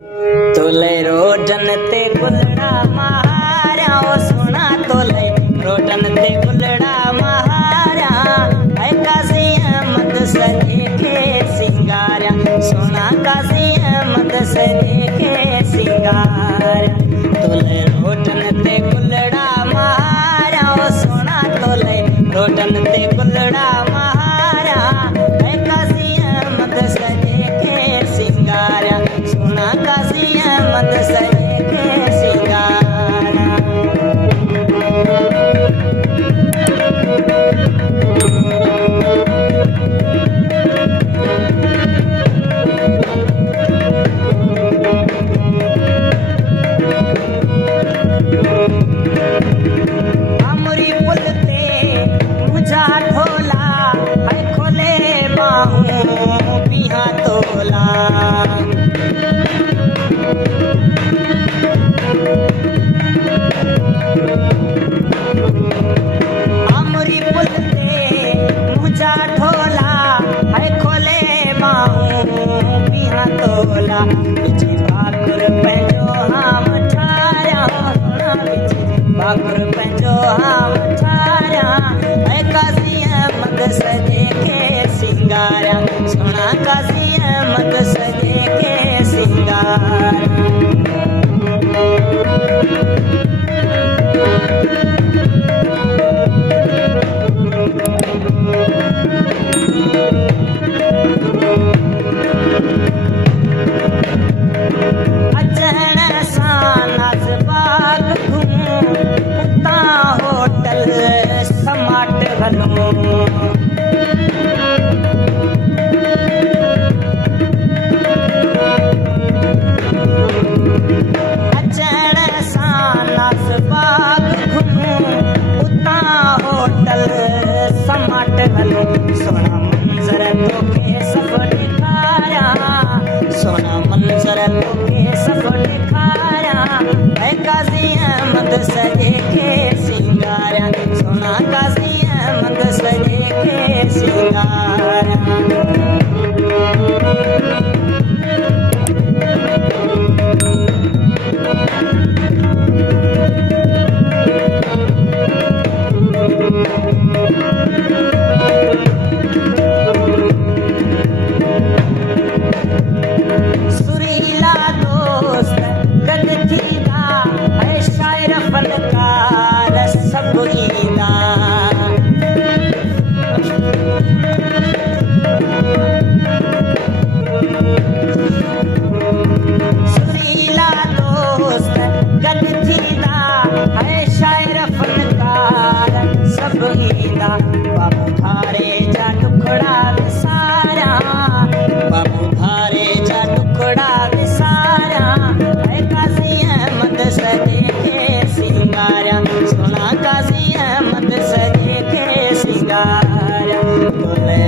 तोले रोडन ते गुलड़ा महारा ओ सोना तोले रोडन ते गुलड़ा महारा है काजी अहमद से देखे सिंगारा सोना काजी अहमद से देखे सिंगारा तोले रोडन ते गुलड़ा महारा ओ सोना तोले रोडन ते गुलड़ा महारा है काजी अहमद से देखे सिंगारा सोना काजी अहमद से देखे सिंगारा। अमरी पुल ते मुझा ढोला है खोले बाहूं पिहा तोला अमरी पुल ते मुझा ढोला है खोले बाहूं पिहा तोला बिच भाकुर पंहिंजो हाम ठारिया भाकुर पंहिंजो हाम ठारिया है काजी अहमद से देखे सिंगारा सोना काजी अहमद से देखे सिंगारा। अचण सां नाज़बाग घुमूं उतां होटल समाट हलूं अचण सां नाज़बाग घुमूं उतां होटल समाट हलूं सोना मंज़र तोखे सभु ॾेखारियां सोना मंज़र तोखे सभु ॾेखारियां है काजी अहमद से देखे सिंगारा सोना काजी अहमद से देखे सिंगारा। सुरीला दोस्त गद थींदा है शायर फनकार सभु ईंदा सुरीला दोस्त गद थींदा है शायर फनकार सभु ईंदा बाबू थारे जा टुकड़ा विसारा बाबू थारे जा टुकड़ा विसारा है काजी अहमद से देखे सिंगारा सोना काजी अहमद से देखे सिंगारा तोले